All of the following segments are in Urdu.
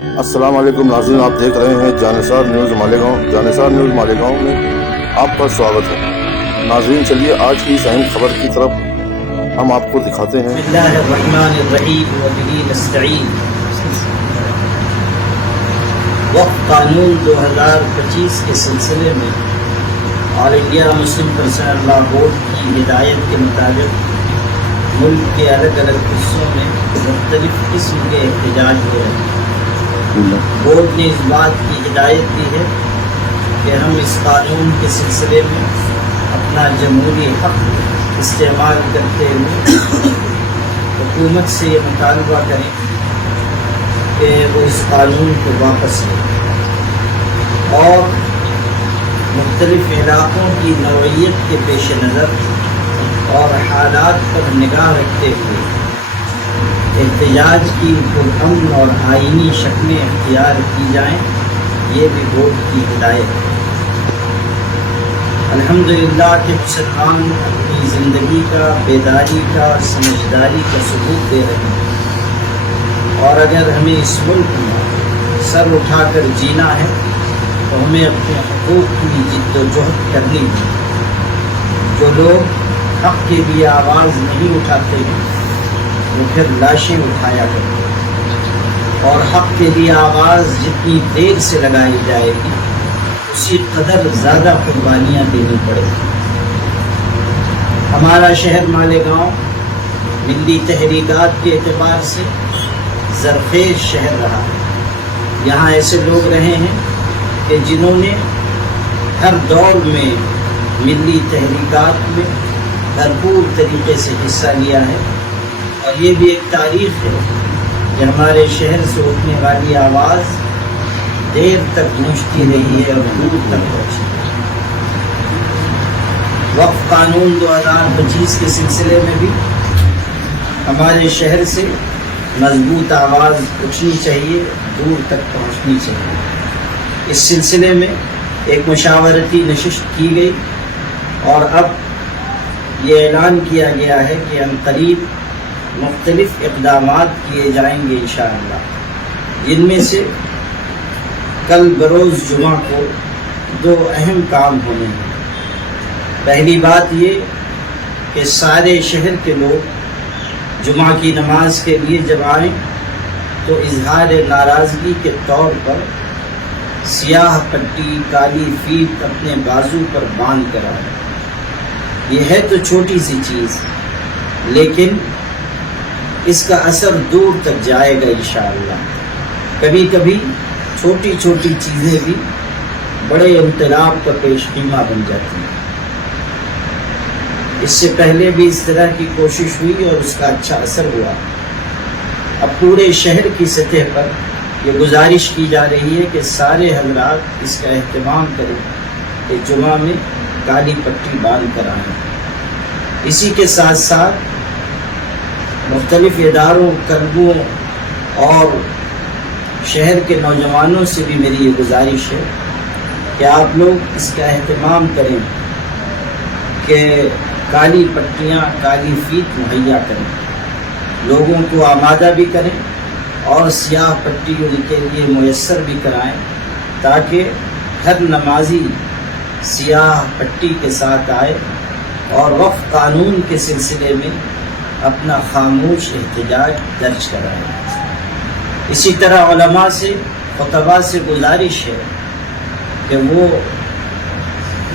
السلام علیکم ناظرین، آپ دیکھ رہے ہیں جانثار نیوز مالیگاؤں۔ جانثار نیوز مالیگاؤں میں آپ کا سواگت ہے۔ ناظرین، چلیے آج کی اس اہم خبر کی طرف ہم آپ کو دکھاتے ہیں۔ بسم اللہ الرحمن الرحیم وبہ نستعین۔ وقف قانون 2025 کے سلسلے میں آل انڈیا مسلم پرسنل لا بورڈ کی ہدایت کے مطابق ملک کے الگ الگ حصوں میں مختلف قسم کے احتجاج ہو رہے ہیں۔ بورڈ نے اس بات کی ہدایت دی ہے کہ ہم اس قانون کے سلسلے میں اپنا جمہوری حق استعمال کرتے ہوئے حکومت سے یہ مطالبہ کریں کہ وہ اس قانون کو واپس لے اور مختلف علاقوں کی نوعیت کے پیش نظر اور حالات پر نگاہ رکھتے ہوئے احتجاج کی پرامن اور آئینی شکلیں اختیار کی جائیں، یہ بھی بورڈ کی ہدایت ہے۔ الحمدللہ کہ مسلمان اپنی زندگی کا بیداری کا اور سمجھداری کا ثبوت دے رہے ہیں، اور اگر ہمیں اس ملک میں سر اٹھا کر جینا ہے تو ہمیں اپنے حقوق کی جد و جہد کرنی ہے۔ جو لوگ حق کے لیے آواز نہیں اٹھاتے ہیں وہ پھر لاشیں اٹھایا کرتے ہیں، اور حق کے لیے آواز جتنی دیر سے لگائی جائے گی اسی قدر زیادہ قربانیاں دینی پڑے گی۔ ہمارا شہر مالیگاؤں ملی تحریکات کے اعتبار سے زرخیز شہر رہا ہے۔ یہاں ایسے لوگ رہے ہیں کہ جنہوں نے ہر دور میں ملی تحریکات میں بھرپور طریقے سے حصہ لیا ہے، اور یہ بھی ایک تاریخ ہے کہ ہمارے شہر سے اٹھنے والی آواز دیر تک پہنچتی رہی ہے اور دور تک پہنچی ہے۔ وقف قانون 2025 کے سلسلے میں بھی ہمارے شہر سے مضبوط آواز اٹھنی چاہیے، دور تک پہنچنی چاہیے۔ اس سلسلے میں ایک مشاورتی نشست کی گئی، اور اب یہ اعلان کیا گیا ہے کہ عنقریب مختلف اقدامات کیے جائیں گے انشاءاللہ، جن میں سے کل بروز جمعہ کو 2 اہم کام ہونے ہیں۔ پہلی بات یہ کہ سارے شہر کے لوگ جمعہ کی نماز کے لیے جب آئیں تو اظہار ناراضگی کے طور پر سیاہ پٹی کالی فیت اپنے بازو پر باندھ کر آئیں۔ یہ ہے تو چھوٹی سی چیز، لیکن اس کا اثر دور تک جائے گا انشاءاللہ۔ کبھی کبھی چھوٹی چھوٹی چیزیں بھی بڑے انقلاب کا پیش خیمہ بن جاتی ہیں۔ اس سے پہلے بھی اس طرح کی کوشش ہوئی اور اس کا اچھا اثر ہوا۔ اب پورے شہر کی سطح پر یہ گزارش کی جا رہی ہے کہ سارے حضرات اس کا اہتمام کریں کہ جمعہ میں کالی پٹی باندھ کر آئیں۔ اسی کے ساتھ ساتھ مختلف اداروں، کلبوں اور شہر کے نوجوانوں سے بھی میری یہ گزارش ہے کہ آپ لوگ اس کا اہتمام کریں کہ کالی پٹیاں کالی فیت مہیا کریں، لوگوں کو آمادہ بھی کریں اور سیاہ پٹی ان کے لیے میسر بھی کرائیں، تاکہ ہر نمازی سیاہ پٹی کے ساتھ آئے اور وقف قانون کے سلسلے میں اپنا خاموش احتجاج درج کرائے۔ اسی طرح علماء سے، خطباء سے گزارش ہے کہ وہ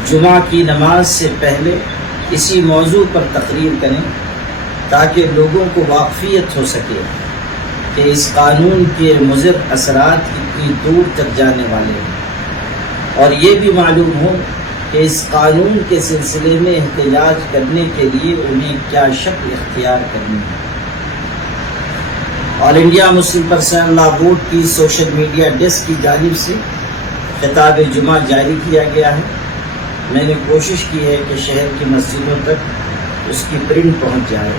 جمعہ کی نماز سے پہلے اسی موضوع پر تقریر کریں تاکہ لوگوں کو واقفیت ہو سکے کہ اس قانون کے مضر اثرات کتنی دور تک جانے والے ہیں، اور یہ بھی معلوم ہو کہ اس قانون کے سلسلے میں احتجاج کرنے کے لیے انہیں کیا شکل اختیار کرنی ہے۔ آل انڈیا مسلم پرسنل لا بورڈ کی سوشل میڈیا ڈیسک کی جانب سے خطاب جمعہ جاری کیا گیا ہے۔ میں نے کوشش کی ہے کہ شہر کی مسجدوں تک اس کی پرنٹ پہنچ جائے۔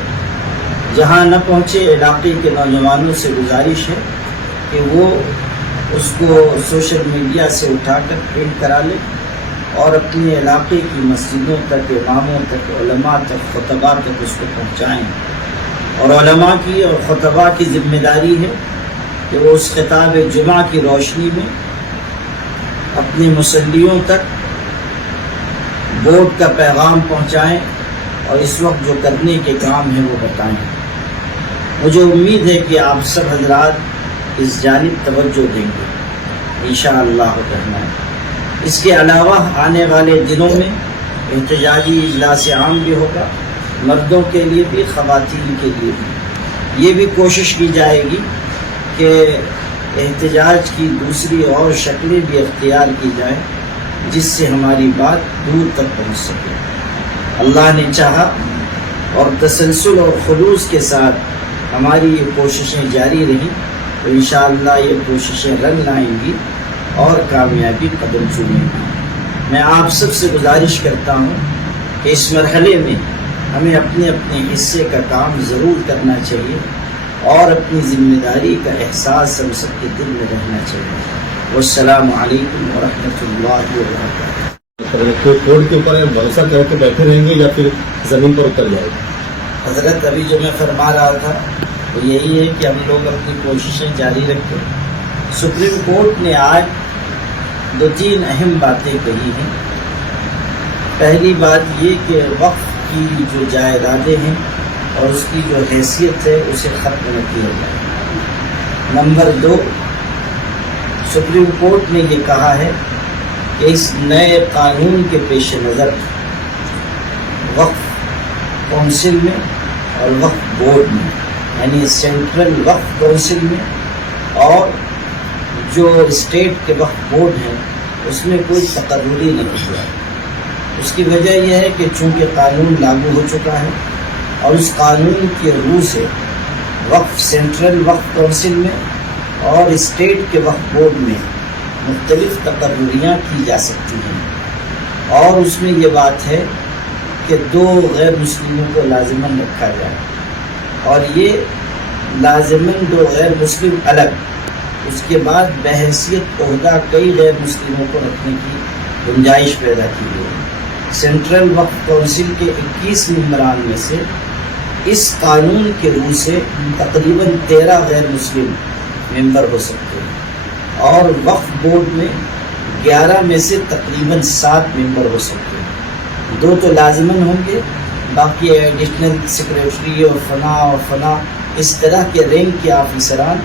جہاں نہ پہنچے، علاقے کے نوجوانوں سے گزارش ہے کہ وہ اس کو سوشل میڈیا سے اٹھا کر پرنٹ کرا لیں اور اپنے علاقے کی مسجدوں تک، اماموں تک، علماء تک، خطباء تک اس کو پہنچائیں۔ اور علماء کی اور خطباء کی ذمہ داری ہے کہ وہ اس خطاب جمعہ کی روشنی میں اپنے مسلیوں تک ووٹ کا پیغام پہنچائیں اور اس وقت جو کرنے کے کام ہیں وہ بتائیں۔ مجھے امید ہے کہ آپ سب حضرات اس جانب توجہ دیں گے انشاءاللہ الرحمن۔ اس کے علاوہ آنے والے دنوں میں احتجاجی اجلاس عام بھی ہوگا، مردوں کے لیے بھی خواتین کے لیے بھی۔ یہ بھی کوشش کی جائے گی کہ احتجاج کی دوسری اور شکلیں بھی اختیار کی جائیں جس سے ہماری بات دور تک پہنچ سکے۔ اللہ نے چاہا اور تسلسل اور خلوص کے ساتھ ہماری یہ کوششیں جاری رہیں تو انشاءاللہ یہ کوششیں رنگ لائیں گی اور کامیابی قدم چومیں گی۔ میں آپ سب سے گزارش کرتا ہوں کہ اس مرحلے میں ہمیں اپنے اپنے حصے کا کام ضرور کرنا چاہیے اور اپنی ذمہ داری کا احساس ہم سب کے دل میں رہنا چاہیے۔ والسلام علیکم ورحمۃ اللہ وبرکاتہ۔ کورٹ کے اوپر بھروسہ کر کے بیٹھے رہیں گے یا پھر زمین پر اتر جائے گا؟ حضرت ابھی جو میں فرما رہا تھا وہ یہی ہے کہ ہم لوگ اپنی کوششیں جاری رکھیں۔ سپریم کورٹ نے آج 2-3 اہم باتیں کہی ہیں۔ پہلی بات یہ کہ وقف کی جو جائیدادیں ہیں اور اس کی جو حیثیت ہے اسے ختم نہ کیا جائے۔ نمبر 2، سپریم کورٹ نے یہ کہا ہے کہ اس نئے قانون کے پیش نظر وقف کونسل میں اور وقف بورڈ میں، یعنی سینٹرل وقف کونسل میں اور جو اسٹیٹ کے وقف بورڈ ہیں اس میں کوئی تقرری نہیں ہوا۔ اس کی وجہ یہ ہے کہ چونکہ قانون لاگو ہو چکا ہے اور اس قانون کی روح سے وقف سینٹرل وقف کونسل میں اور اسٹیٹ کے وقف بورڈ میں مختلف تقرریاں کی جا سکتی ہیں، اور اس میں یہ بات ہے کہ 2 غیر مسلموں کو لازماً رکھا جائے، اور یہ لازماً 2 غیر مسلم الگ، اس کے بعد بحیثیت عہدہ کئی غیر مسلموں کو رکھنے کی گنجائش پیدا کی گئی ہے۔ سینٹرل وقف کونسل کے 21 ممبران میں سے اس قانون کے روح سے تقریباً 13 غیر مسلم ممبر ہو سکتے ہیں، اور وقف بورڈ میں 11 میں سے تقریباً 7 ممبر ہو سکتے ہیں۔ 2 تو لازماً ہوں گے، باقی ایڈیشنل سیکریٹری اور فنا اس طرح کے رینک کے آفیسران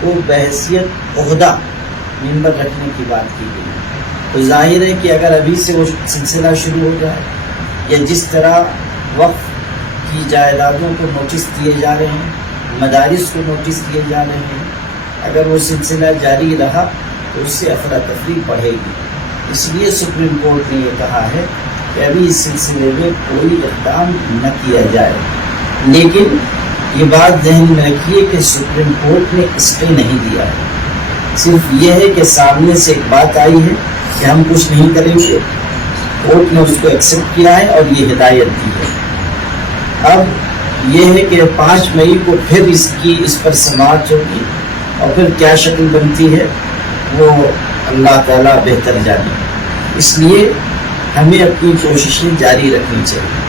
کو بحیثیت عہدہ ممبر رکھنے کی بات کی گئی۔ تو ظاہر ہے کہ اگر ابھی سے وہ سلسلہ شروع ہو جائے یا جس طرح وقف کی جائیدادوں کو نوٹس دیے جا رہے ہیں، مدارس کو نوٹس دیے جا رہے ہیں، اگر وہ سلسلہ جاری رہا تو اس سے افراتفری بڑھے گی۔ اس لیے سپریم کورٹ نے یہ کہا ہے کہ ابھی اس سلسلے میں کوئی اقدام نہ کیا جائے، لیکن یہ بات ذہن میں رکھیے کہ سپریم کورٹ نے اسٹے نہیں دیا ہے، صرف یہ ہے کہ سامنے سے ایک بات آئی ہے کہ ہم کچھ نہیں کریں گے، کورٹ نے اس کو ایکسیپٹ کیا ہے اور یہ ہدایت دی ہے۔ اب یہ ہے کہ 5 مئی کو پھر اس پر سماعت ہوگی، اور پھر کیا شکل بنتی ہے وہ اللہ تعالیٰ بہتر جانے۔ اس لیے ہمیں اپنی کوششیں جاری رکھنی چاہیے۔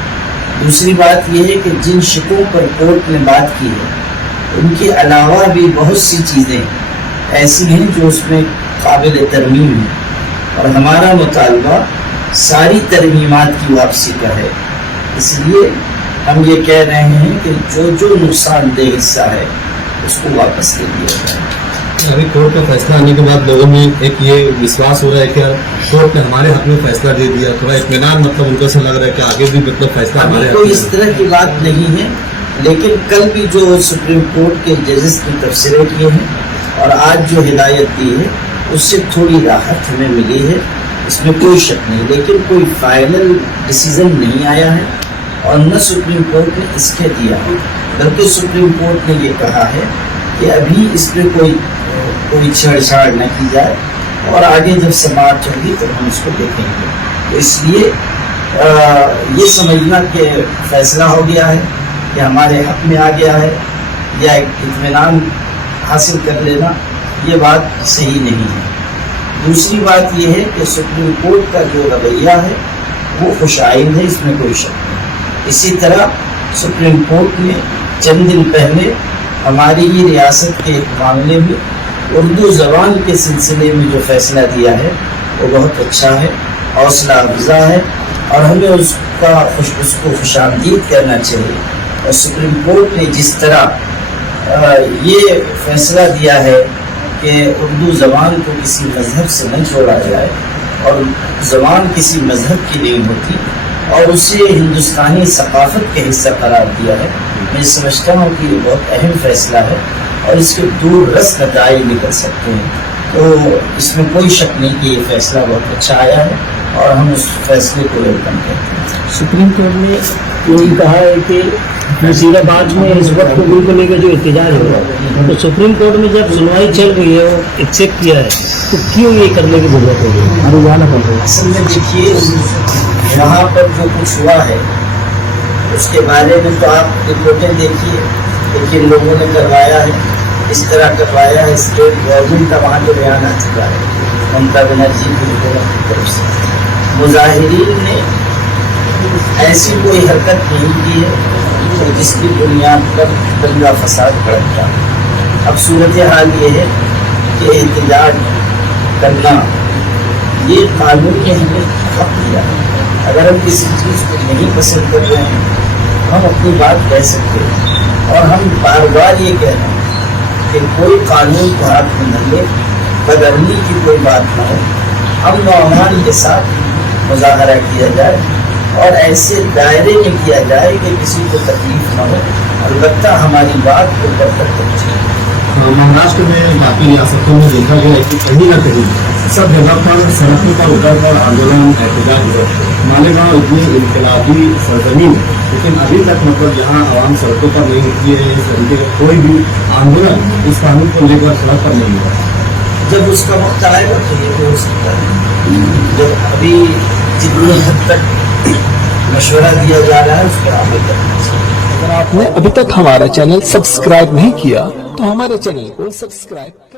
دوسری بات یہ ہے کہ جن شکوں پر کورٹ نے بات کی ہے ان کے علاوہ بھی بہت سی چیزیں ایسی ہیں جو اس میں قابل ترمیم ہیں، اور ہمارا مطالبہ ساری ترمیمات کی واپسی کا ہے۔ اس لیے ہم یہ کہہ رہے ہیں کہ جو نقصان دہ حصہ ہے اس کو واپس لے لیا جائے۔ ابھی کورٹ کا فیصلہ آنے کے بعد لوگوں میں ایک یہ وشواس ہو رہا ہے کہ کورٹ نے ہمارے حق میں فیصلہ دے دیا، تھوڑا اطمینان مطلب ان کو سے لگ رہا ہے کہ آگے بھی مطلب فیصلہ ہمارے حق کوئی میں اس طرح کی بات نہیں ہے، لیکن کل بھی جو سپریم کورٹ کے ججز نے تبصرے کیے ہیں اور آج جو ہدایت دی ہے اس سے تھوڑی راحت ہمیں ملی ہے، اس میں کوئی شک نہیں، لیکن کوئی فائنل ڈیسیزن نہیں آیا ہے اور نہ سپریم کورٹ نے اسٹے دیا ہے، بلکہ سپریم کورٹ نے یہ کہا ہے کہ ابھی اس میں کوئی چھیڑ چھاڑ نہ کی جائے، اور آگے جب سماعت ہوگی تو ہم اس کو دیکھیں گے۔ تو اس لیے یہ سمجھنا کہ فیصلہ ہو گیا ہے کہ ہمارے حق میں آ گیا ہے یا اطمینان حاصل کر لینا، یہ بات صحیح نہیں ہے۔ دوسری بات یہ ہے کہ سپریم کورٹ کا جو رویہ ہے وہ خوش آئند ہے، اس میں کوئی شک نہیں۔ اسی طرح سپریم کورٹ نے چند دن پہلے ہماری ہی ریاست کے ایک معاملے میں اردو زبان کے سلسلے میں جو فیصلہ دیا ہے وہ بہت اچھا ہے، حوصلہ افزا ہے، اور ہمیں اس کو خوش آمدید کرنا چاہیے۔ اور سپریم کورٹ نے جس طرح یہ فیصلہ دیا ہے کہ اردو زبان کو کسی مذہب سے نہ جوڑا جائے، اور زبان کسی مذہب کی نہیں ہوتی، اور اسے ہندوستانی ثقافت کا حصہ قرار دیا ہے، میں سمجھتا ہوں کہ یہ بہت اہم فیصلہ ہے اور اس کے دور رس نتائج نکل سکتے ہیں۔ تو اس میں کوئی شک نہیں کہ یہ فیصلہ بہت اچھا آیا ہے اور ہم اس فیصلے کو ویلکم کرتے ہیں۔ سپریم کورٹ نے یہی کہا ہے کہ نصیر آباد میں اس وقت بل کو لے کر جو احتجاج ہو رہا ہے، تو سپریم کورٹ میں جب سنوائی چل رہی ہے وہ ایکسیپٹ کیا ہے، تو کیوں یہ کرنے کی ضرورت ہو رہی ہے؟ روزانہ پڑ رہی ہے۔ اصل میں دیکھیے وہاں پر جو کچھ ہوا ہے اس کے بارے میں تو آپ رپورٹیں دیکھیے، لیکن لوگوں نے کروایا ہے، اس طرح کروایا ہے، اسٹیٹ گورنمنٹ کا وہاں پہ بیان آ چکا ہے ممتا بنرجی کی حکومت کی طرف سے۔ مظاہرین نے ایسی کوئی حرکت نہیں کی ہے جس کی بنیاد پر دنگا فساد بھڑکتا۔ اب صورتحال یہ ہے کہ احتجاج کرنا یہ قانون نے ہمیں حق دیا ہے۔ اگر ہم کسی چیز کو نہیں پسند کر رہے ہیں ہم اپنی بات کہہ سکتے ہیں، اور ہم بار بار یہ کہہ رہے ہیں کہ کوئی قانون کو ہاتھ میں نہ لے، بدلنے کی کوئی بات نہ ہو، امن و امان کے ساتھ مظاہرہ کیا جائے اور ایسے دائرے میں کیا جائے کہ کسی کو تکلیف نہ ہو، البتہ ہماری بات کو اوپر تک پہنچے۔ مہاراشٹر میں باقی ریاستوں میں دیکھا گیا ہے کہ کہیں نہ کہیں سب جگہ پر سڑکوں پر اتر کر آندولن احتجاج ہوا۔ مالیگاؤں اتنی انقلابی سرزمین ہے، لیکن ابھی تک مطلب یہاں عوام سڑکوں پر نہیں نکلی ہے، اس طریقے کا کوئی بھی آندولن اس قانون کو لے کر سڑک پر نہیں ہوا۔ جب اس کا وقت آئے گا تو یہ بھی ہو سکتا ہے، جب ابھی جتنی حد تک مشورہ دیا جا رہا ہے اس پر عمل کرنا چاہیے۔ اگر آپ نے ابھی تک ہمارا چینل سبسکرائب نہیں کیا تو ہمارے چینل کو سبسکرائب